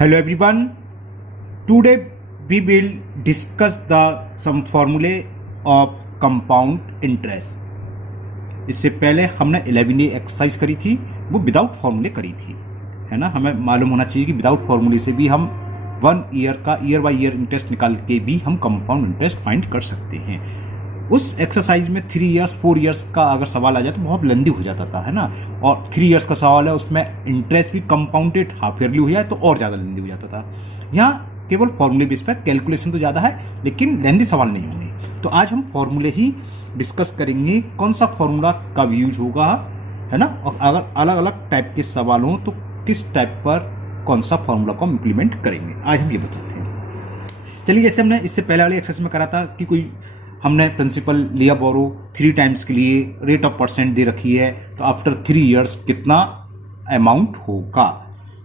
Hello everyone. Today we will discuss the some formulae of compound interest. इससे पहले हमने 11 exercise करी थी, वो विदाउट फॉर्मूले करी थी, है ना। हमें मालूम होना चाहिए कि विदाउट फॉर्मूले से भी हम 1 ईयर का ईयर बाय ईयर इंटरेस्ट निकाल के भी हम कंपाउंड इंटरेस्ट फाइंड कर सकते हैं। उस एक्सरसाइज में 3 इयर्स 4 इयर्स का अगर सवाल आ जाए तो बहुत लेंदी हो जाता था, है ना। और 3 इयर्स का सवाल है, उसमें इंटरेस्ट भी कंपाउंडेड हाफ ईयरली हो जाए तो और ज़्यादा लेंदी हो जाता था। यहाँ केवल फॉर्मूले बेस पर कैलकुलेशन तो ज़्यादा है, लेकिन लेंदी सवाल नहीं होंगे। तो आज हम फॉर्मूले ही डिस्कस करेंगे, कौन सा फॉर्मूला कब यूज होगा, है ना। और अगर अलग अलग टाइप के सवाल हों तो किस टाइप पर कौन सा फॉर्मूला को हम इम्प्लीमेंट करेंगे, आज हम ये बताते हैं। चलिए, जैसे हमने इससे पहले वाले एक्सरसाइज में करा था कि कोई हमने प्रिंसिपल लिया बोरो 3 टाइम्स के लिए, रेट ऑफ परसेंट दे रखी है, तो आफ्टर 3 इयर्स कितना अमाउंट होगा।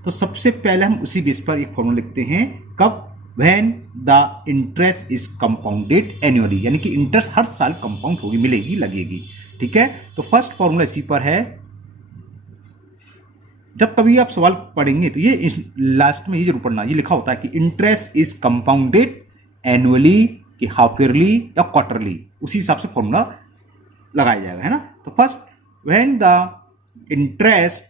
तो सबसे पहले हम उसी बेस पर एक फॉर्मूला लिखते हैं, कब, when the interest is compounded annually, यानी कि इंटरेस्ट हर साल कंपाउंड होगी, मिलेगी, लगेगी। ठीक है, तो फर्स्ट फॉर्मूला इसी पर है। जब कभी आप सवाल पढ़ेंगे तो ये लास्ट में ये जरूर पढ़ना, ये लिखा होता है कि इंटरेस्ट इज कंपाउंडेड एनुअली, कि हाफ ईयरली या क्वार्टरली, उसी हिसाब से फॉर्मूला लगाया जाएगा, है ना। तो first, when the interest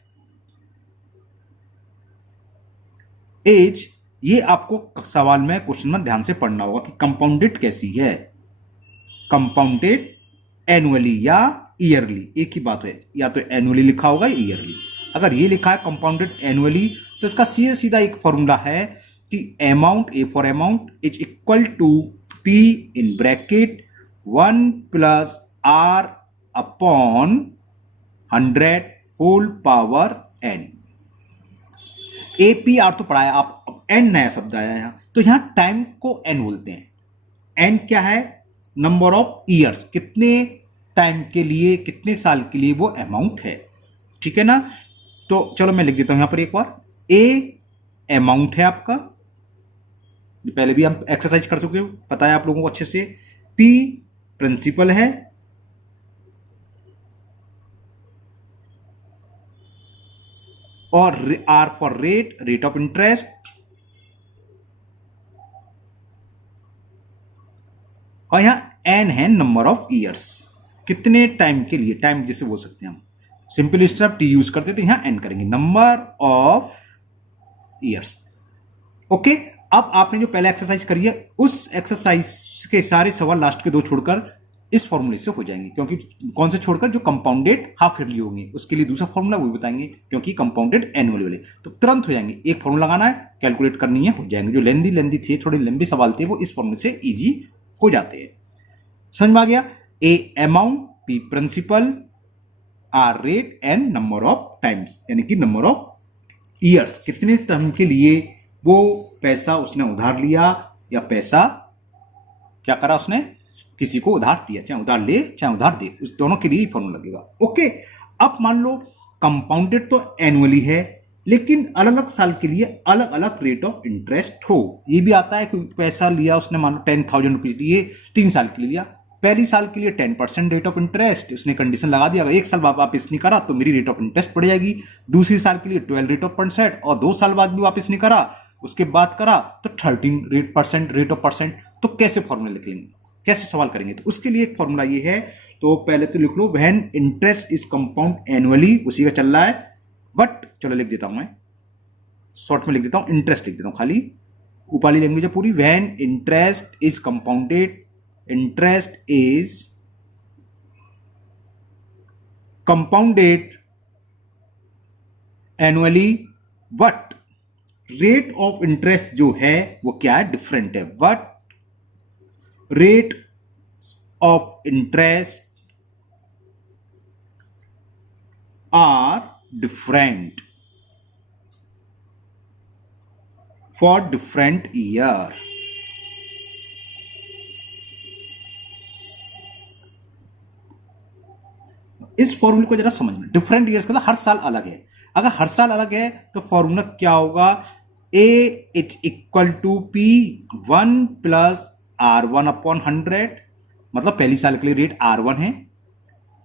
as, ये आपको सवाल में क्वेश्चन में ध्यान से पढ़ना होगा कि कंपाउंडेड कैसी है, कंपाउंडेड एनुअली या ईयरली, एक ही बात है, या तो एनुअली लिखा होगा या ईयरली। अगर ये लिखा है कंपाउंडेड एनुअली तो इसका सीधा सीधा एक फॉर्मूला है कि amount, a for amount, is equal to P in bracket 1 plus R upon 100 whole power n। APR तो पढ़ा है आप, अब n नया शब्द आया है यहाँ, तो यहाँ टाइम को n बोलते हैं। n क्या है, नंबर ऑफ ईयर्स, कितने टाइम के लिए, कितने साल के लिए वो अमाउंट है। ठीक है ना। तो चलो मैं लिख देता हूं यहां पर एक बार, A अमाउंट है आपका, पहले भी हम एक्सरसाइज कर चुके हो, पता है आप लोगों को अच्छे से। P प्रिंसिपल है, और R for rate, rate of interest, और यहां N है नंबर ऑफ ईयर्स, कितने टाइम के लिए, टाइम जिसे बोल सकते हैं हम, सिंपल स्टेप T यूज करते थे, यहां N करेंगे, नंबर ऑफ ईयर्स। ओके, अब आपने जो पहले एक्सरसाइज करी है उस एक्सरसाइज के सारे सवाल लास्ट के 2 छोड़कर इस फॉर्मूले से हो जाएंगे, क्योंकि कौन से छोड़कर, जो कंपाउंडेड हाफ ईयरली होंगे उसके लिए दूसरा फॉर्मूला वो बताएंगे, क्योंकि कंपाउंडेड एनुअली वाले तो तुरंत हो जाएंगे। एक फॉर्मूला लगाना है, कैलकुलेट करनी है, हो जाएंगे। जो लेंदी थे, थोड़े लंबे सवाल थे, वो इस फॉर्मूले से इजी हो जाते हैं। समझ में आ गया। A amount, P principal, R rate, N number of times, यानी कि नंबर ऑफ ईयर्स, कितने टाइम के लिए वो पैसा उसने उधार लिया, या पैसा क्या करा उसने, किसी को उधार दिया, चाहे उधार ले चाहे उधार दे, उस दोनों के लिए फॉर्मूला लगेगा। ओके, अब मान लो कंपाउंडेड तो एनुअली है, लेकिन अलग अलग साल के लिए अलग अलग रेट ऑफ इंटरेस्ट हो। ये भी आता है कि पैसा लिया उसने, मान लो 10,000 रुपीज लिए, 3 साल के लिए लिया, पहली साल के लिए 10% रेट ऑफ इंटरेस्ट, उसने कंडीशन लगा दिया, अगर 1 साल बाद वापस नहीं करा तो मेरी रेट ऑफ इंटरेस्ट बढ़ जाएगी। दूसरी साल के लिए 12 रेट ऑफ परसेंट, और 2 साल बाद भी वापस नहीं करा, उसके बाद करा तो 13% रेट ऑफ परसेंट। तो कैसे फॉर्मूला लिख लेंगे, कैसे सवाल करेंगे, तो उसके लिए एक फॉर्मूला ये है। तो पहले तो लिख लो, when interest is compound annually, उसी का चल रहा है, बट चलो लिख देता हूं मैं, शॉर्ट में लिख देता हूं, इंटरेस्ट लिख देता हूं, खाली ऊपरली लैंग्वेज है पूरी। When interest is compounded, interest is compounded annually, but rate of interest जो है वो क्या है, डिफरेंट है। But rate of interest are different for different year. इस फॉर्मूले को जरा समझना, डिफरेंट ईयर्स का मतलब हर साल अलग है। अगर हर साल अलग है तो फॉर्मूला क्या होगा, A is equal to P 1 plus R1 upon 100, मतलब पहली साल के लिए रेट R1 है,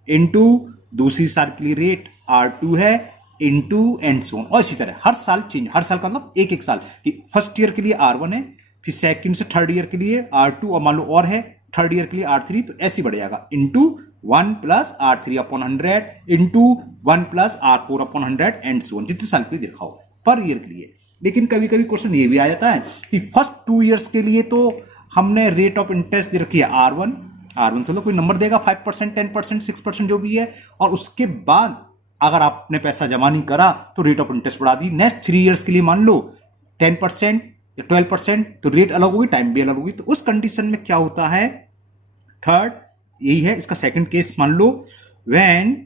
इंटू दूसरी साल के लिए रेट R2 है, इंटू एंड सो ऑन, और इसी तरह हर साल चेंज, हर साल का मतलब एक एक साल कि फर्स्ट ईयर के लिए R1 है, फिर सेकंड से थर्ड ईयर के लिए R2, और मान लो और है थर्ड ईयर के लिए R3, तो ऐसे बढ़ जाएगा into 1 plus R3 upon 100 into 1 plus R4 upon 100 and so on, जितने साल के लिए देखा हो पर ईयर के लिए। लेकिन कभी कभी क्वेश्चन ये भी आ जाता है कि फर्स्ट 2 ईयर्स के लिए तो हमने रेट ऑफ इंटरेस्ट दे रखी है R1 से, कोई नंबर देगा 5%, 10%, 6% जो भी है, और उसके बाद अगर आपने पैसा जमा नहीं करा तो रेट ऑफ इंटरेस्ट बढ़ा दी। नेक्स्ट 3 ईयर्स के लिए मान लो 10% या 12%, तो रेट अलग होगी, टाइम भी अलग होगी। तो उस कंडीशन में क्या होता है, थर्ड यही है। इसका सेकंड केस मान लो व्हेन,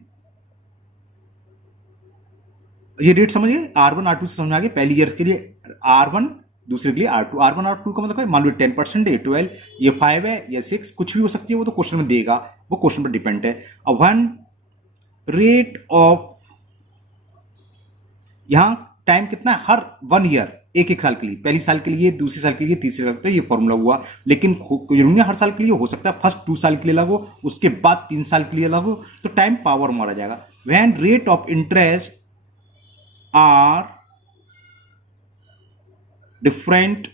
ये रेट समझिए R1 R2 से समझ आ गया। पहली ईयर के लिए R1, दूसरे के लिए R2। R1 R2 का मतलब मान लो 10% है, 12, ये 5 है या 6, कुछ भी हो सकती है, वो तो क्वेश्चन में देगा, वो क्वेश्चन पर डिपेंड है। अब वन रेट ऑफ, यहां टाइम कितना है, हर 1 ईयर, एक एक साल के लिए, पहली साल के लिए, दूसरे साल के लिए, तीसरे साल के लिए, ये फॉर्मूला हुआ। लेकिन जरूरी नहीं हर साल के लिए, हो सकता है फर्स्ट 2 साल के लिए अलग हो, उसके बाद 3 साल के लिए अलग हो, तो टाइम पावर मारा जाएगा। When rate of interest are different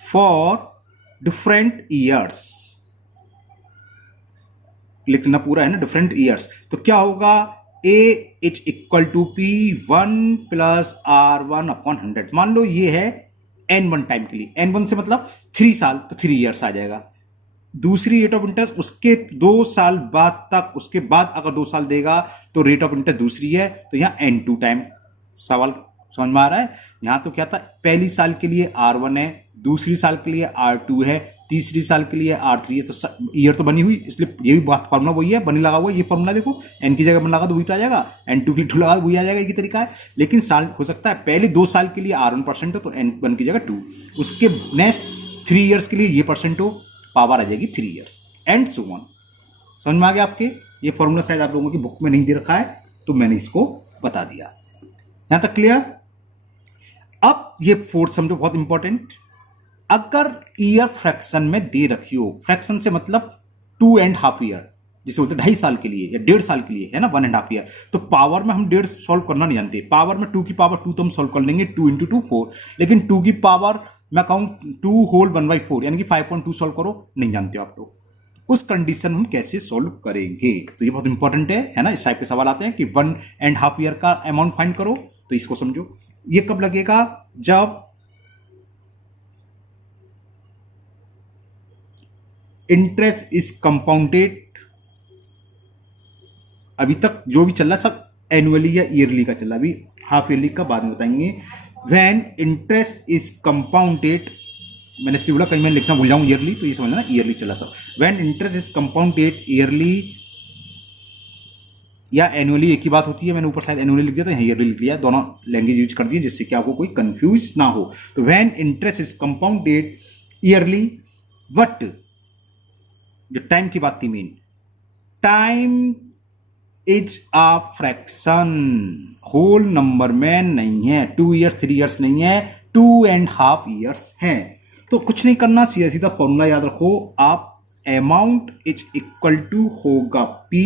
for different years, लिखना पूरा है ना, डिफरेंट ईयर्स, तो क्या होगा, A is equal to P 1 plus R1 upon 100। मान लो ये है N1 टाइम के लिए, N1 से मतलब 3 साल, तो 3 ईयर्स आ जाएगा। दूसरी रेट ऑफ इंटरेस्ट उसके 2 साल बाद तक, उसके बाद अगर 2 साल देगा तो रेट ऑफ इंटरेस्ट दूसरी है, तो यहां N2 टाइम। सवाल समझ में आ रहा है। यहां तो क्या था, पहली साल के लिए R1 है, दूसरी साल के लिए R2 है, तीसरी साल के लिए R3 है, तो ईयर तो बनी हुई, इसलिए ये भी बात फॉर्मूला वही है, बनी लगा हुआ ये फॉर्मूला। देखो N की जगह बन लगा तो वही तो आ जाएगा, N2 के लिए 2 लगा तो वही आ जाएगा, एक ही तरीका है। लेकिन साल हो सकता है पहले 2 साल के लिए R1% हो तो N1 की जगह 2, उसके नेक्स्ट 3 ईयर्स के लिए ये परसेंट हो, पावर आ जाएगी 3 ईयर्स एंड सो ऑन। समझ में आ गया आपके। ये फॉर्मूला शायद आप लोगों की बुक में नहीं दे रखा है, तो मैंने इसको बता दिया। यहां तक क्लियर। अब ये फोर्थ समझो, बहुत इंपॉर्टेंट। अगर ईयर फ्रैक्शन में दे रखी हो, फ्रैक्शन से मतलब 2.5 ईयर, जिसे बोलते 2.5 साल के लिए या 1.5 साल के लिए, है ना, 1.5 ईयर, तो पावर में हम 1.5 सॉल्व करना नहीं जानते। पावर में 2 की पावर 2 तो हम सॉल्व कर लेंगे, 2 इंटू 2 4, लेकिन 2 की पावर मैं कहूं 2 होल 1/4 यानी कि 5.2 सॉल्व करो, नहीं जानते हो आप लोग। उस कंडीशन में हम कैसे सॉल्व करेंगे, तो ये बहुत इंपॉर्टेंट है ना। इस टाइप के सवाल आते हैं कि 1.5 ईयर का अमाउंट फाइंड करो, तो इसको समझो। ये कब लगेगा, जब इंटरेस्ट इज कंपाउंडेड, अभी तक जो भी चल रहा है सब एनुअली या ईयरली का चल रहा है, अभी हाफ ईयरली का बाद में बताएंगे। व्हेन इंटरेस्ट इज कंपाउंडेड, मैंने इसलिए बोला कहीं मैं लिखना भूल जाऊं ईयरली, तो ये समझ लेना ईयरली चला सब। When interest is compounded yearly या एनुअली, एक ही बात होती है। मैंने ऊपर शायद एनुअली लिख दिया था, यहाँ ईयरली लिख दिया, दोनों लैंग्वेज यूज कर दिए जिससे कि आपको कोई कंफ्यूज ना हो। तो when interest is compounded yearly, but जो टाइम की बात थी main, time is a fraction, whole number में नहीं है, 2 ईयर्स 3 ईयर्स नहीं है, 2.5 ईयर्स है। तो कुछ नहीं करना, सीधा सीधा फॉर्मूला याद रखो आप, अमाउंट इज इक्वल टू होगा P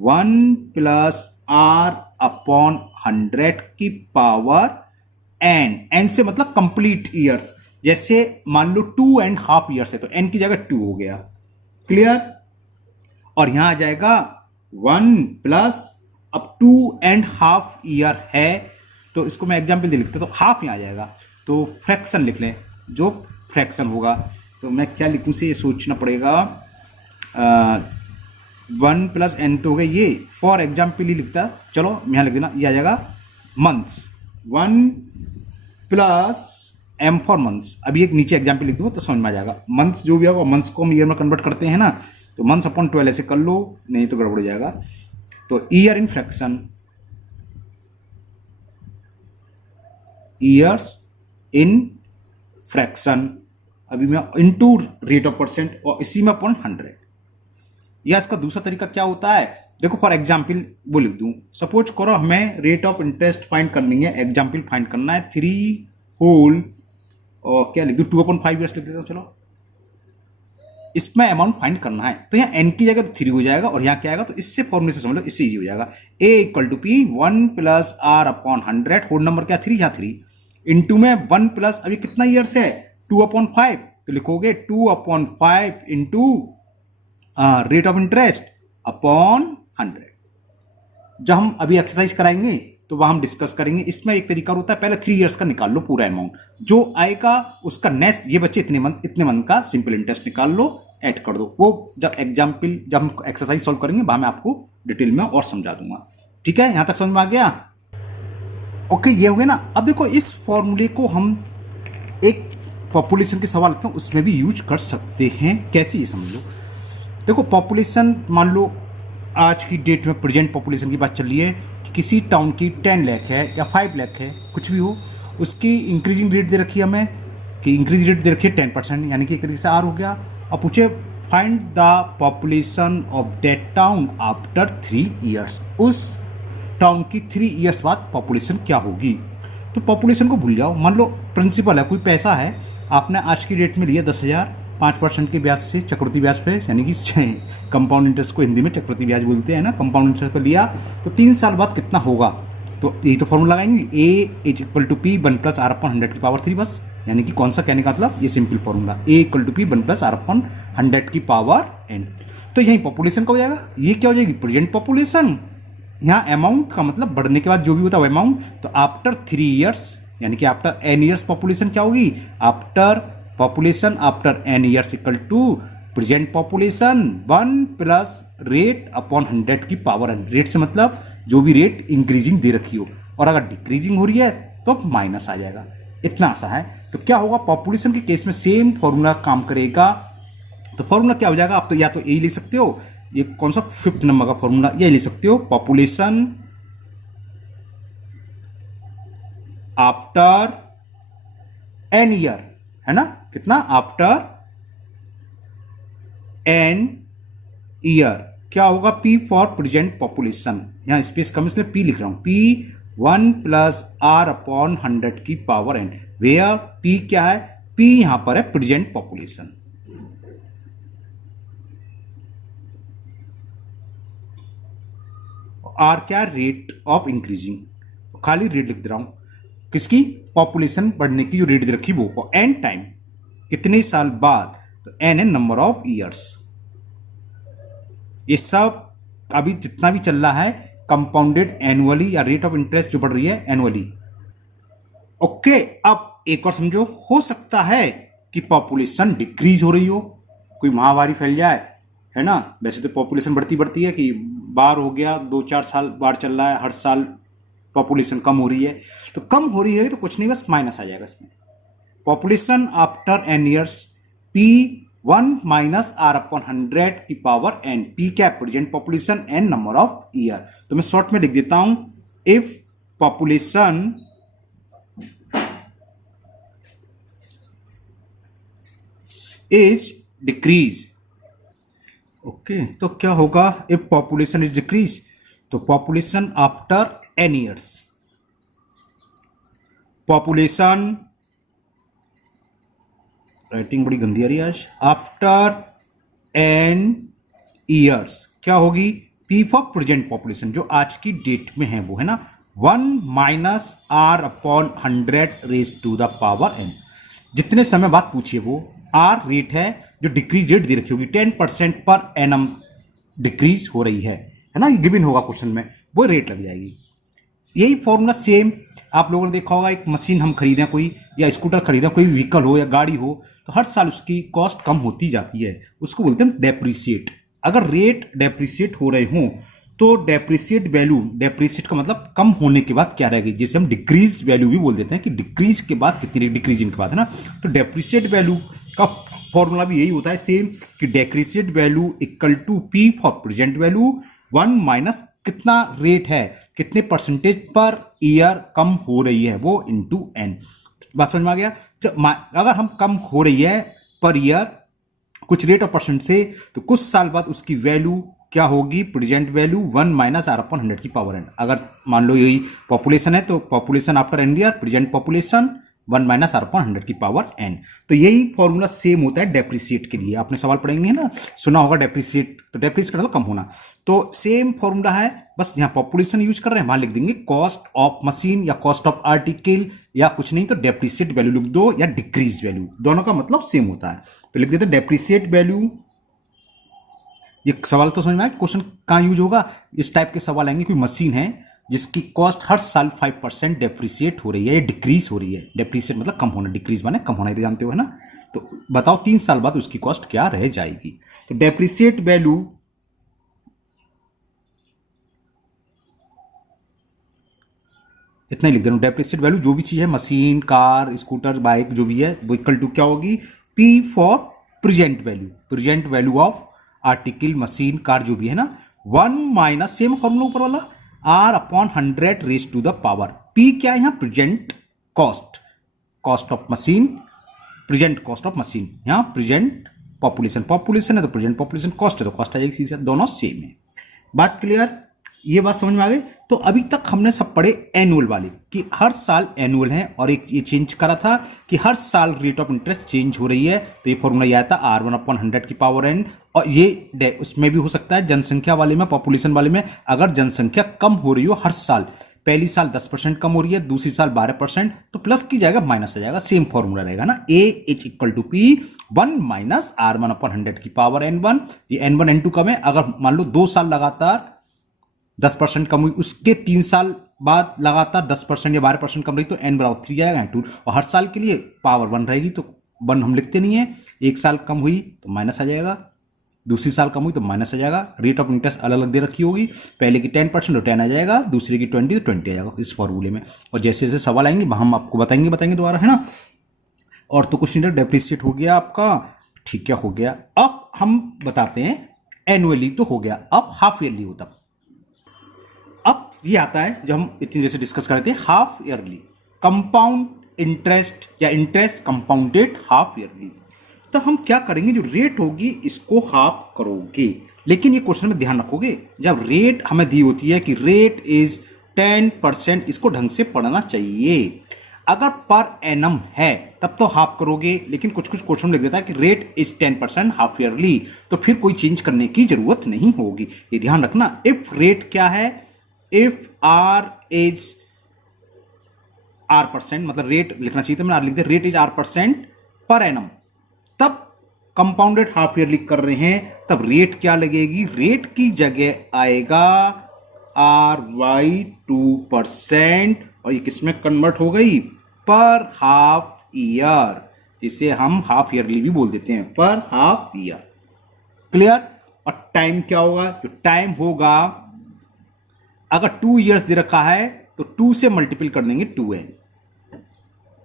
1 प्लस R अपॉन 100 की पावर N से मतलब कंप्लीट ईयर्स। जैसे मान लो 2.5 ईयर्स है तो N की जगह 2 हो गया, क्लियर। और यहां आ जाएगा 1 प्लस, अब 2.5 ईयर है तो इसको मैं एग्जाम्पल दे लिखता, तो हाफ यहां आ जाएगा, तो फ्रैक्शन लिख लें, जो फ्रैक्शन होगा। तो मैं क्या लिखूं से ये सोचना पड़ेगा, 1 प्लस N तो हो गया, ये फॉर एग्जाम्पल ही लिखता, चलो यहां लिख देना, ये आ जाएगा months, 1 plus M for months. अभी एक नीचे एग्जाम्पल लिख दूंगा तो समझ में आ जाएगा। मंथ्स जो भी होगा, मंथ्स को हम ईयर में कन्वर्ट करते हैं ना, तो मंथ्स अपॉन 12 ऐसे कर लो, नहीं तो गड़बड़ हो जाएगा। तो year in fraction, years in fraction, अभी मैं इनटू रेट ऑफ परसेंट और इसी में अपॉन 100। या इसका दूसरा तरीका क्या होता है, देखो फॉर एग्जाम्पल वो लिख दूं, सपोज करो हमें रेट ऑफ इंटरेस्ट फाइंड करनी है, एग्जाम्पल फाइंड करना है 3 होल, और क्या लिख दूं, 2/5 ईयर्स लिख देता हूं, चलो इसमें अमाउंट फाइंड करना है, तो यहाँ n की जगह तो 3 हो जाएगा और यहाँ क्या आएगा, तो इससे फॉर्मूले से समझ लो, इससे इजी हो जाएगा। a equal to P 1 plus are upon 100, whole number क्या 3, यहाँ 3 इंटू में 1 प्लस अभी कितना ईयर्स है 2 अपॉन 5, तो लिखोगे 2 upon 5 into rate of interest upon 100। जब हम अभी एक्सरसाइज कराएंगे तो वह हम डिस्कस करेंगे। इसमें एक तरीका होता है, पहले 3 इयर्स का निकाल लो पूरा अमाउंट, जो आएगा उसका नेक्स्ट, ये बच्चे इतने मंथ का सिंपल इंटरेस्ट निकाल लो, ऐड कर दो। वो जब हम एक्सरसाइज सॉल्व करेंगे वहां मैं आपको डिटेल में और समझा दूंगा। ठीक है, यहां तक समझ में आ गया? ओके, ये हो गया ना। अब देखो इस फॉर्मूले को हम एक पॉपुलेशन के सवाल लेते हैं, उसमें भी यूज कर सकते हैं। कैसे, ये समझ लो। देखो पॉपुलेशन, मान लो आज की डेट में प्रेजेंट पॉपुलेशन की बात चल रही है कि किसी टाउन की 10 लाख है या 5 लाख है, कुछ भी हो, उसकी इंक्रीजिंग रेट दे रखी है हमें, कि इंक्रीज रेट दे रखी है 10%, यानी कि एक तरीके से आर हो गया। और पूछे find the population of that town after 3 years, उस टाउन की 3 इयर्स बाद पॉपुलेशन क्या होगी। तो पॉपुलेशन को भूल जाओ, मान लो प्रिंसिपल है, कोई पैसा है, आपने आज की डेट में लिया 10,000, 5% के ब्याज से, चक्रवृद्धि ब्याज पे, यानी कि कंपाउंड इंटरेस्ट को हिंदी में चक्रवृद्धि ब्याज बोलते हैं ना, कंपाउंड इंटरेस्ट पे लिया, तो 3 साल बाद कितना होगा, तो यही तो फॉर्मूला लगाएंगे, A is equal to P 1 plus are upon 100 की पावर 3 बस। यानी कि कौन सा कहने का मतलब, ये simple formula, a equal to P 1 plus are upon 100 की पावर n। तो यही पॉपुलेशन का हो जाएगा। ये क्या हो जाएगी, प्रेजेंट पॉपुलेशन। यहाँ अमाउंट का मतलब बढ़ने के बाद जो भी होता है वो अमाउंट, तो आफ्टर 3 इयर्स, यानी कि आफ्टर n इयर्स पॉपुलेशन क्या होगी, after population after n years equal to present population 1 plus rate upon 100 की पावर n। रेट से मतलब जो भी रेट इंक्रीजिंग दे रखी हो, और अगर डिक्रीजिंग हो रही है तो माइनस आ जाएगा। इतना आसा है। तो क्या होगा, पॉपुलेशन के केस में सेम फॉर्मूला काम करेगा। तो फॉर्मूला क्या हो जाएगा, आप तो या तो यही ले सकते हो, ये कौन सा 5th नंबर का फॉर्मूला, ये ले सकते हो, पॉपुलेशन आफ्टर n ईयर, है ना, कितना, आफ्टर n ईयर क्या होगा, p फॉर प्रेजेंट पॉपुलेशन, यहां स्पेस कम इसलिए p लिख रहा हूं, p 1 प्लस आर अपॉन 100 की पावर n, वेयर p क्या है, p यहां पर है प्रेजेंट पॉपुलेशन। आर क्या, रेट ऑफ इंक्रीजिंग, खाली रेट लिख दे रहा हूं, किसकी, पॉपुलेशन बढ़ने की जो रेट दे रखी वो, और एन टाइम कितने साल बाद, तो एन है नंबर ऑफ ईयर्स। ये सब अभी जितना भी चल रहा है कंपाउंडेड एनुअली, या रेट ऑफ इंटरेस्ट जो बढ़ रही है एनुअली। ओके, अब एक और समझो, हो सकता है कि पॉपुलेशन डिक्रीज हो रही हो, कोई महामारी फैल जाए, है ना। वैसे तो पॉपुलेशन बढ़ती बढ़ती है, कि बार हो गया 2-4 साल बार चल रहा है, हर साल पॉपुलेशन कम हो रही है, तो कम हो रही है तो कुछ नहीं, बस माइनस आ जाएगा इसमें। Population after n years, p 1 minus r upon 100 की पावर n, p क्या, present population, n number of year. तो मैं शॉर्ट में लिख देता हूं, if population is decrease. Okay, तो क्या होगा, इफ पॉपुलेशन इज डिक्रीज, तो population after n years, population, writing बड़ी गंदी आ रही है आज, आफ्टर n ईयर्स क्या होगी, p फॉर प्रेजेंट पॉपुलेशन, जो आज की डेट में है वो, है ना, 1 minus r upon 100 raise to the power n। जितने समय बाद पूछिए वो, आर रेट है जो डिक्रीज रेट दे रखी होगी, 10% पर एनम डिक्रीज हो रही है ना, ये गिवन होगा क्वेश्चन में, वो रेट लग जाएगी। यही फॉर्मूला सेम आप लोगों ने देखा होगा, एक मशीन हम खरीदें कोई, या स्कूटर खरीदें, कोई व्हीकल हो या गाड़ी हो, तो हर साल उसकी कॉस्ट कम होती जाती है, उसको बोलते हैं डेप्रिसिएट। अगर रेट डेप्रिसिएट हो रहे हों तो डेप्रिसिएट वैल्यू, डेप्रिसिएट का मतलब कम होने के बाद क्या रहेगी, जिसे हम डिक्रीज वैल्यू भी बोल देते हैं, कि डिक्रीज के बाद कितनी, डिक्रीजिंग के बाद, है ना। तो डेप्रिसिएट वैल्यू का फॉर्मूला भी यही होता है सेम, कि depreciate value equal to p for present value 1 minus कितना रेट है, कितने परसेंटेज पर ईयर कम हो रही है वो, इंटू एन। बात समझ में आ गया। तो अगर हम कम हो रही है पर ईयर कुछ रेट और परसेंट से, तो कुछ साल बाद उसकी वैल्यू क्या होगी, present value 1 minus r upon 100 की पावर n। अगर मान लो यही पॉपुलेशन है तो population after n year, present population 1 minus r upon 100 की पावर n। तो यही फॉर्मूला सेम होता है डेप्रिसिएट के लिए। आपने सवाल पढ़ेंगे ना, सुना होगा डेप्रिसिएट, तो डेप्रिसिएट का मतलब कम होना। तो सेम फॉर्मूला है, बस यहाँ पॉपुलेशन यूज कर रहे हैं, वहां लिख देंगे कॉस्ट ऑफ मशीन या कॉस्ट ऑफ आर्टिकल, या कुछ नहीं तो डेप्रिसिएट वैल्यू लिख दो या डिक्रीज वैल्यू, दोनों का मतलब सेम होता है। तो लिख देते डेप्रिसिएट वैल्यू। ये सवाल तो समझ में आया क्वेश्चन कहाँ यूज होगा। इस टाइप के सवाल आएंगे, कोई मशीन है जिसकी कॉस्ट हर साल 5% डेप्रिसिएट हो रही है या डिक्रीज हो रही है। डेप्रिसिएट मतलब कम होना, डिक्रीज माने कम होना, ये तो जानते हो है ना। तो बताओ 3 साल बाद उसकी कॉस्ट क्या रह जाएगी। तो डेप्रिसिएट वैल्यू इतना ही लिख देना। डेप्रिसिएट वैल्यू जो भी चीज है, मशीन, कार, स्कूटर, बाइक, जो भी है, वो इक्वल टू क्या होगी, P for present value, present value of article, machine, car, जो भी है ना, 1 माइनस सेम फॉर्मूला ऊपर वाला r upon 100 raise to the power. P क्या है यहाँ, present cost, cost of machine, present cost of machine, यहाँ प्रेजेंट पॉपुलेशन, पॉपुलेशन है तो प्रेजेंट पॉपुलेशन, कॉस्ट है तो कॉस्ट आ जाएगी, सीधे दोनों सेम है। बात क्लियर, ये बात समझ में आ गई। तो अभी तक हमने सब पढ़े एनुअल वाले कि हर साल एनुअल है, और एक ये चेंज करा था कि हर साल रेट ऑफ इंटरेस्ट चेंज हो रही है। तो ये फॉर्मूला ये आया था R1 अपॉन 100 की पावर n। और ये उसमें भी हो सकता है जनसंख्या वाले में, पॉपुलेशन वाले में, अगर जनसंख्या कम हो रही हो हर साल, पहली साल 10% कम हो रही है, दूसरी साल 12%, तो प्लस की जाएगा माइनस आ जाएगा, सेम फॉर्मूला रहेगा ना, A is equal to P 1 minus R1 upon 100 की पावर n1। ये n1 n2 कम है, अगर मान लो 2 साल लगातार 10% कम हुई, उसके 3 साल बाद लगातार 10% या 12% कम रही, तो n बराबर 3 आएगा, 2। और हर साल के लिए पावर 1 रहेगी, तो 1 हम लिखते नहीं है। एक साल कम हुई तो माइनस आ जाएगा, दूसरी साल कम हुई तो माइनस आ जाएगा। रेट ऑफ इंटरेस्ट अलग अलग दे रखी होगी, पहले की 10% तो 10 आ जाएगा, दूसरे की 20 तो 20 आ जाएगा इस फॉर्मूले में। और जैसे जैसे सवाल आएंगे हम आपको बताएंगे दोबारा, है ना। और तो कुछ नहीं, डेप्रिसिएट हो गया आपका, ठीक है, हो गया। अब हम बताते हैं एनुअली तो हो गया, अब हाफ ईयरली होता। अब ये आता है जब हम इतनी जैसे डिस्कस कर रहे थे, हाफ ईयरली कंपाउंड इंटरेस्ट या इंटरेस्ट कंपाउंडेड हाफ ईयरली। तो हम क्या करेंगे, जो रेट होगी इसको हाफ करोगे, लेकिन ये क्वेश्चन में ध्यान रखोगे, जब रेट हमें दी होती है कि रेट इज 10%, इसको ढंग से पढ़ना चाहिए। अगर पर एनम है तब तो हाफ करोगे, लेकिन कुछ कुछ क्वेश्चन लिख देता है कि रेट इज 10% हाफ ईयरली, तो फिर कोई चेंज करने की जरूरत नहीं होगी, ये ध्यान रखना। इफ रेट क्या है, इफ R इज R%, मतलब रेट लिखना चाहिए था, मैंने R लिख दिया, rate is R% per annum, तब कंपाउंडेड हाफ ईयरली कर रहे हैं, तब रेट क्या लगेगी, रेट की जगह आएगा RY2%, और ये किसमें कन्वर्ट हो गई, पर हाफ ईयर, इसे हम हाफ ईयरली भी बोल देते हैं, पर हाफ ईयर। क्लियर। और टाइम क्या होगा, जो टाइम होगा, अगर 2 इयर्स दे रखा है तो 2 से मल्टीपल कर देंगे 2n,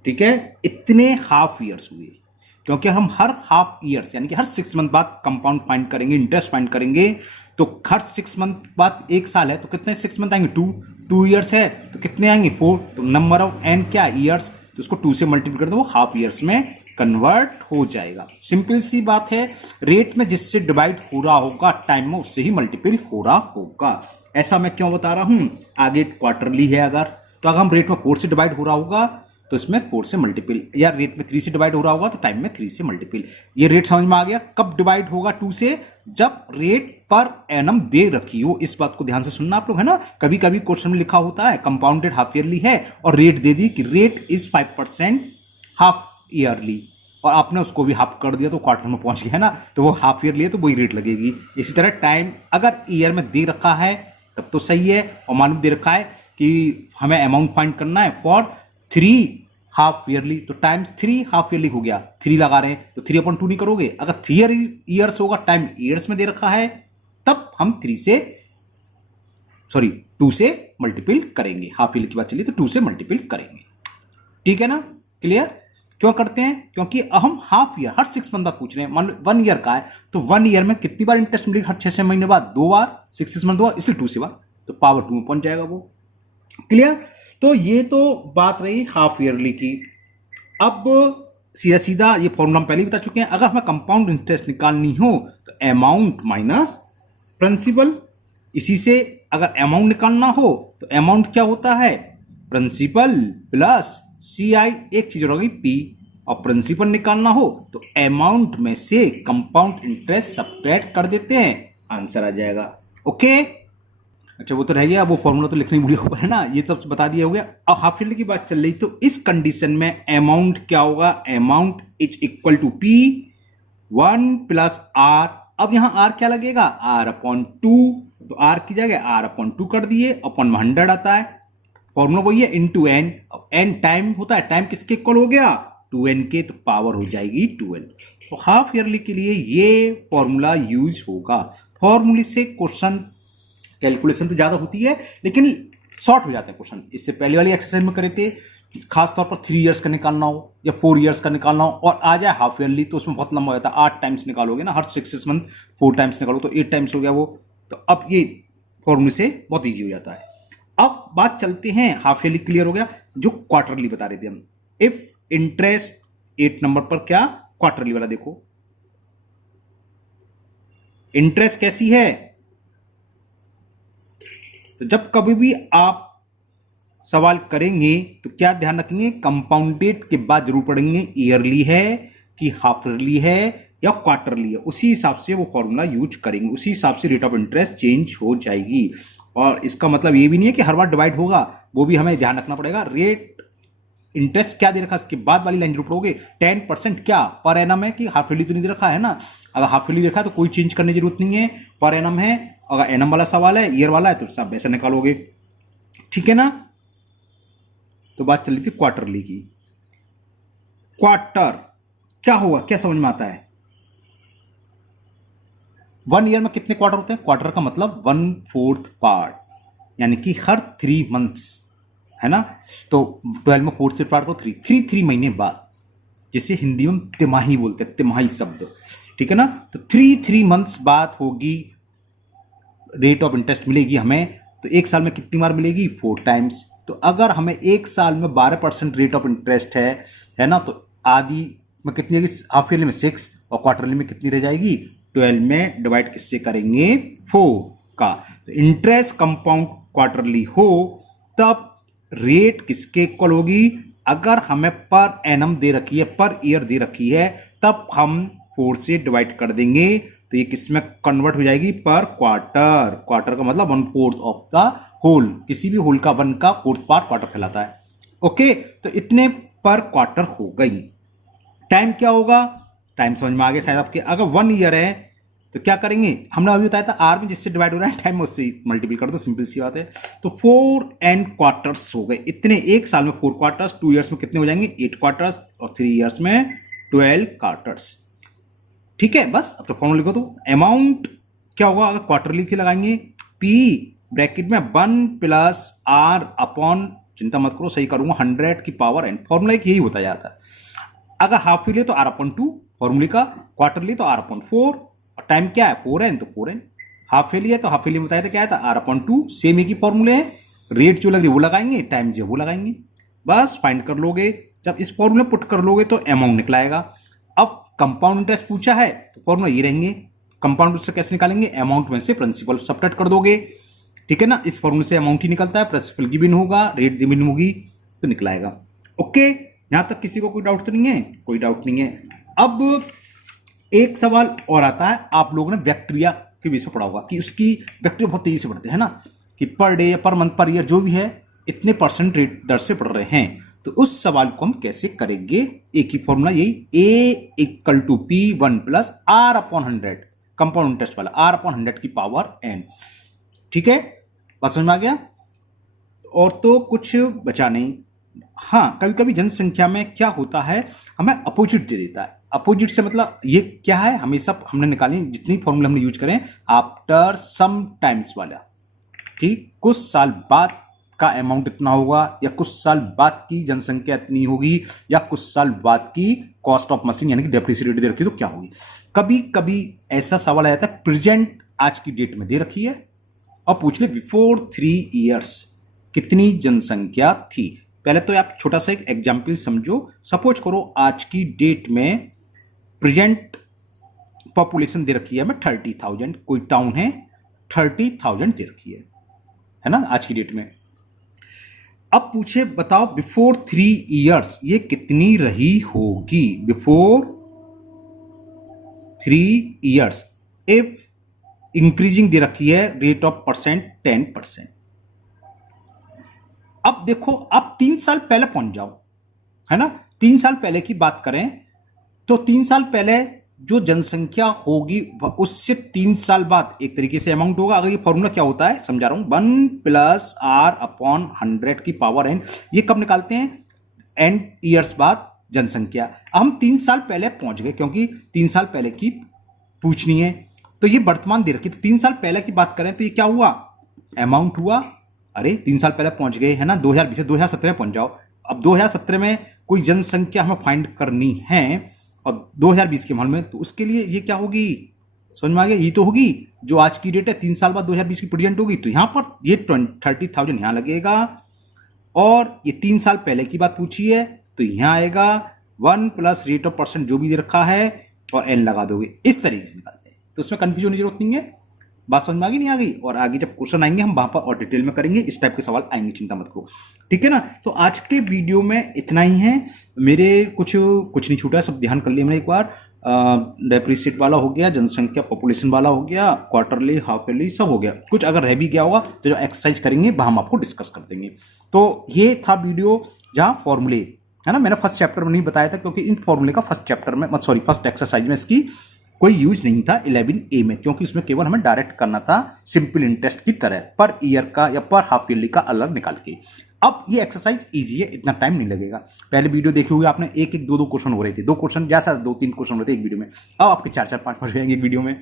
ठीक है। इतने हाफ ईयर्स हुए, क्योंकि हम हर हाफ ईयर्स यानी कि हर 6 मंथ बाद कंपाउंड फाइंड करेंगे, इंटरेस्ट फाइंड करेंगे। तो हर 6 मंथ बाद 1 साल है तो कितने 6 मंथ आएंगे, 2 ईयर्स है तो कितने आएंगे 4। तो नंबर ऑफ n क्या, ईयर्स, तो उसको 2 से मल्टीपल कर दो, वो हाफ ईयर्स में कन्वर्ट हो जाएगा। सिंपल सी बात है, रेट में जिससे डिवाइड हो रहा होगा टाइम में उससे ही मल्टीपल हो रहा होगा। ऐसा मैं क्यों बता रहा हूं, आगे क्वार्टरली है अगर, तो अगर हम रेट में 4 से डिवाइड हो रहा होगा तो इसमें 4 से मल्टीपल, या रेट में 3 से डिवाइड हो रहा होगा तो टाइम में 3 से मल्टीपल। ये रेट समझ में आ गया। कब डिवाइड होगा 2 से, जब रेट पर एनम दे रखी हो। इस बात को ध्यान से सुनना आप लोग, है ना। कभी कभी क्वेश्चन में लिखा होता है कंपाउंडेड हाफ ईयरली है और रेट दे दी कि रेट इज 5% हाफ ईयरली, और आपने उसको भी हाफ कर दिया तो क्वार्टर में पहुंच गया, है ना, तो वो हाफ ईयरली है तो वही रेट लगेगी। इसी तरह टाइम अगर ईयर में दे रखा है तब तो सही है, और मालूम दे रखा है कि हमें अमाउंट फाइंड करना है फॉर 3 हाफ ईयरली, तो टाइम्स 3 हाफ ईयरली हो गया, 3 लगा रहे हैं तो 3/2 नहीं करोगे। अगर 3 ईयर्स होगा, टाइम ईयर्स में दे रखा है, तब हम 2 से मल्टीपल करेंगे। हाफ ईयरली की बात चलिए तो 2 से मल्टीपल करेंगे, ठीक है ना। क्लियर। क्यों करते हैं, क्योंकि हम हाफ ईयर हर 6 मंथ बाद पूछ रहे हैं। मान लो 1 ईयर का है तो 1 ईयर में कितनी बार इंटरेस्ट मिलेगा, हर 6 महीने बाद 2 बार, 6 मंथ 2 बार, इसलिए 2 से बार, तो पावर 2 में पहुंच जाएगा वो। क्लियर। तो ये तो बात रही हाफ ईयरली की। अब सीधा सीधा ये फॉर्मूला हम पहले ही बता चुके हैं, अगर हमें कंपाउंड इंटरेस्ट निकालनी हो तो अमाउंट माइनस प्रिंसिपल। इसी से अगर अमाउंट निकालना हो तो अमाउंट क्या होता है, प्रिंसिपल प्लस CI एक चीज हो गई P, और प्रिंसिपल निकालना हो तो अमाउंट में से कंपाउंड इंटरेस्ट सब्ट्रैक्ट कर देते हैं, आंसर आ जाएगा। ओके, अच्छा वो तो रह गया, वो फॉर्मूला तो लिखने भूलिए ऊपर है ना, ये सब बता दिया हो गया। अब हाफ ईयरली की बात चल रही, तो इस कंडीशन में अमाउंट क्या होगा, amount is equal to P 1 plus R। अब यहां R क्या लगेगा, R/2, तो R की जगह R/2 कर दिए, अपन में 100 आता है, फॉर्मूला वही है इंटू एन। अब एन टाइम होता है, टाइम किसके इक्वल हो गया, 2n के, तो पावर हो जाएगी 2n। तो हाफ ईयरली के लिए ये फॉर्मूला यूज होगा। फॉर्मूले से क्वेश्चन कैलकुलेशन तो ज्यादा होती है लेकिन शॉर्ट हो जाता है क्वेश्चन। इससे पहले वाली एक्सरसाइज में करे थे खास तौर पर 3 इयर्स का निकालना हो या 4 इयर्स का निकालना हो और आ जाए हाफ ईयरली, तो उसमें बहुत लंबा हो जाता है, 8 टाइम्स निकालोगे ना, हर 6 मंथ 4 टाइम्स निकालो तो 8 टाइम्स हो गया वो। तो अब ये फॉर्मूले से बहुत ईजी हो जाता है। अब बात चलते हैं, हाफ ईयरली क्लियर हो गया, जो क्वार्टरली बता रहे थे हम। इफ इंटरेस्ट 8 नंबर पर क्या, क्वार्टरली वाला देखो, इंटरेस्ट कैसी है, तो जब कभी भी आप सवाल करेंगे तो क्या ध्यान रखेंगे, कंपाउंडेड के बाद जरूर पढ़ेंगे ईयरली है कि हाफ ईयरली है या क्वार्टरली है, उसी हिसाब से वो फॉर्मूला यूज करेंगे, उसी हिसाब से रेट ऑफ इंटरेस्ट चेंज हो जाएगी। और इसका मतलब ये भी नहीं है कि हर बार डिवाइड होगा, वो भी हमें ध्यान रखना पड़ेगा। रेट इंटरेस्ट क्या दे रखा है, इसके बाद वाली लाइन जरूर पढ़ोगे, 10% क्या पर एनम है कि हाफ ईयरली तो नहीं दे रखा है ना, अगर हाफ ईयरली देखा है तो कोई चेंज करने की जरूरत नहीं है, पर एनम है, अगर एनम वाला सवाल है, ईयर वाला है तो सब ऐसे निकालोगे, ठीक है ना। तो बात चल रही थी क्वार्टरली की। क्वार्टर क्या होगा, क्या समझ में आता है, 1 ईयर में कितने क्वार्टर होते हैं, क्वार्टर का मतलब 1/4 पार्ट, यानी कि हर 3 मंथ्स है ना। तो 12 में 4 से पार्ट को 3 महीने बाद, जिसे हिंदी में तिमाही बोलते हैं, तिमाही शब्द, ठीक है ना। तो 3 मंथ्स बाद होगी रेट ऑफ इंटरेस्ट मिलेगी हमें, तो एक साल में कितनी बार मिलेगी, 4 टाइम्स। तो अगर हमें एक साल में 12% रेट ऑफ इंटरेस्ट है ना, तो आधी में कितनी होगी, हाफ ईयरली में 6 और क्वार्टरली में कितनी रह जाएगी, 12 में डिवाइड किससे करेंगे, 4 का। तो इंटरेस्ट कंपाउंड क्वार्टरली हो तब रेट किसके इक्वल होगी, अगर हमें पर एनम दे रखी है, पर ईयर दे रखी है, तब हम 4 से डिवाइड कर देंगे, तो ये किसमें कन्वर्ट हो जाएगी, पर क्वार्टर। क्वार्टर का मतलब 1/4 ऑफ द होल, किसी भी होल का 1 का 4th पार्ट क्वार्टर कहलाता है। ओके, तो इतने पर क्वार्टर हो गई। टाइम क्या होगा, टाइम समझ में आ गया शायद आपके, अगर 1 ईयर है तो क्या करेंगे, हमने अभी बताया था आर में जिससे डिवाइड हो रहा है टाइम उससे मल्टीपल कर दो, सिंपल सी बात है। तो 4n क्वार्टर्स हो गए, इतने एक साल में 4 क्वार्टर्स, 2 इयर्स में कितने हो जाएंगे, 8 क्वार्टर्स, और 3 इयर्स में 12 क्वार्टर्स, ठीक है। बस अब तो फॉर्मूला लिखो, तो अमाउंट क्या होगा, अगर क्वार्टरली की लगाएंगे, P ब्रैकेट में 1 प्लस R अपॉन, चिंता मत करो सही करूंगा, 100 की पावर n, फॉर्मूला एक यही होता जाता है। अगर हाफ ईयरली तो R/2 फॉर्मूले का, क्वार्टरली तो R/4, और टाइम क्या है 4n, तो 4n। हाफ ईयरली है तो हाफ ईयरली में बताया था क्या था, R/2, सेम एक ही फॉर्मूले है, रेट जो लग रही है वो लगाएंगे, टाइम जो वो लगाएंगे, बस फाइंड कर लोगे। जब इस फॉर्मूले पुट कर लोगे तो अमाउंट निकलाएगा। अब कंपाउंड इंटरेस्ट पूछा है तो फॉर्मूला ये रहेंगे, कंपाउंड इंटरेस्ट कैसे निकालेंगे, अमाउंट में से प्रिंसिपल सब्ट्रैक्ट कर दोगे, ठीक है ना। इस फॉर्मूले से अमाउंट ही निकलता है, प्रिंसिपल गिवन होगा, रेट गिवन होगी, तो निकलाएगा। ओके, यहां तक किसी को कोई डाउट तो नहीं है, कोई डाउट नहीं है। अब एक सवाल और आता है, आप लोगों ने बैक्टीरिया के विषय पढ़ा होगा कि उसकी बैक्टीरिया बहुत तेजी से बढ़ते हैं ना, कि per day per month per year जो भी है इतने % रेट दर से बढ़ रहे हैं, तो उस सवाल को हम कैसे करेंगे, एक ही फॉर्मूला यही, A = P 1 plus R/100, compound interest वाला, R/100 की पावर n, ठीक है, बात समझ में आ गया। और तो कुछ बचा नहीं। हाँ, कभी कभी जनसंख्या में क्या होता है, हमें अपोजिट दे देता है। अपोजिट से मतलब ये क्या है, हमेशा हमने निकाली जितनी फॉर्मूला हमने यूज करें, आफ्टर सम टाइम्स वाला, कि कुछ साल बाद का अमाउंट इतना होगा, या कुछ साल बाद की जनसंख्या इतनी होगी, या कुछ साल बाद की कॉस्ट ऑफ मशीन यानी कि डेप्रिसिएटेड दे रखी तो क्या होगी। कभी कभी ऐसा सवाल आ जाता है, प्रेजेंट आज की डेट में दे रखी है और पूछ ले बिफोर 3 इयर्स कितनी जनसंख्या थी। पहले तो आप छोटा सा एक एग्जाम्पल समझो, सपोज करो आज की डेट में प्रेजेंट पॉपुलेशन दे रखी है हमें 30,000, कोई टाउन है 30,000 दे रखी है ना आज की डेट में। अब पूछे बताओ बिफोर 3 इयर्स ये कितनी रही होगी, बिफोर 3 इयर्स। इफ इंक्रीजिंग दे रखी है रेट ऑफ परसेंट 10%। अब देखो, आप 3 साल पहले पहुंच जाओ, है ना। 3 साल पहले की बात करें तो 3 साल पहले जो जनसंख्या होगी उससे 3 साल बाद एक तरीके से अमाउंट होगा। अगर ये फॉर्मूला क्या होता है समझा रहा हूं, 1+r/100 की पावर n। ये कब निकालते हैं, n ईयर्स बाद जनसंख्या। हम 3 साल पहले पहुंच गए क्योंकि 3 साल पहले की पूछनी है, तो ये वर्तमान दे रखी। तो 3 साल पहले की बात करें तो ये क्या हुआ, अमाउंट हुआ। अरे 3 साल पहले पहुंच गए, है ना, 2020 से 2017 में पहुंच जाओ। अब 2017 में कोई जनसंख्या हमें फाइंड करनी है और 2020 के माहौल में, तो उसके लिए ये क्या होगी, समझ में आ गया। ये तो होगी जो आज की डेट है, 3 साल बाद 2020 की प्रेजेंट होगी, तो यहां पर ये 30,000 यहां लगेगा। और ये 3 साल पहले की बात पूछी है तो यहां आएगा 1 प्लस रेट ऑफ परसेंट जो भी दे रखा है और n लगा दोगे। इस तरीके से निकालते हैं, तो इसमें कंफ्यूजन की जरूरत नहीं है। बात समझ में आ गई नहीं आ गई। और आगे जब क्वेश्चन आएंगे हम वहां पर और डिटेल में करेंगे, इस टाइप के सवाल आएंगे, चिंता मत करो, ठीक है ना। तो आज के वीडियो में इतना ही है। मेरे कुछ नहीं छूटा है, सब ध्यान कर लिया मैंने एक बार। डेप्रिसिएट वाला हो गया, जनसंख्या पॉपुलेशन वाला हो गया, क्वार्टरली हाफ ईयरली सब हो गया। कुछ अगर रह भी गया होगा तो जो एक्सरसाइज करेंगे वह हम आपको डिस्कस कर देंगे। तो ये था वीडियो जहाँ फॉर्मूले, है ना, मैंने फर्स्ट चैप्टर में नहीं बताया था क्योंकि इन फॉर्मूले का फर्स्ट चैप्टर में फर्स्ट एक्सरसाइज में इसकी कोई यूज नहीं था 11A में, क्योंकि इसमें केवल हमें डायरेक्ट करना था सिंपल इंटरेस्ट की तरह, पर ईयर का या पर हाफ ईयरली का अलग निकाल के। अब ये एक्सरसाइज इजी है, इतना टाइम नहीं लगेगा। पहले वीडियो देखे हुए आपने, एक एक दो क्वेश्चन हो रहे थे, 2 क्वेश्चन जैसा 2-3 क्वेश्चन होते एक वीडियो में, अब आपके 4-4 5 हो जाएंगे एक वीडियो में।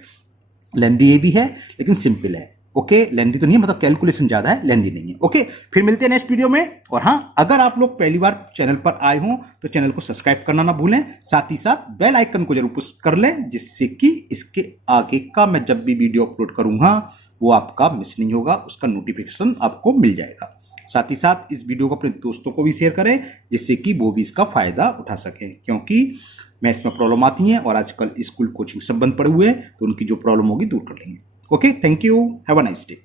लेंदी ये भी है लेकिन सिंपल है, ओके। लेंदी तो नहीं है, मतलब कैलकुलेशन ज्यादा है, लेंदी नहीं है, ओके। फिर मिलते हैं नेक्स्ट वीडियो में। और हाँ, अगर आप लोग पहली बार चैनल पर आए हों तो चैनल को सब्सक्राइब करना ना भूलें, साथ ही साथ बेल आइकन को जरूर पुश कर लें, जिससे कि इसके आगे का मैं जब भी वीडियो अपलोड करूंगा वो आपका मिस नहीं होगा, उसका नोटिफिकेशन आपको मिल जाएगा। साथ ही साथ इस वीडियो को अपने दोस्तों को भी शेयर करें, जिससे कि वो भी इसका फायदा उठा सकें, क्योंकि मैथ्स में प्रॉब्लम आती हैं और आजकल स्कूल कोचिंग सब बंद पड़े हुए हैं, तो उनकी जो प्रॉब्लम होगी दूर कर लेंगे। Okay, thank you, have a nice day.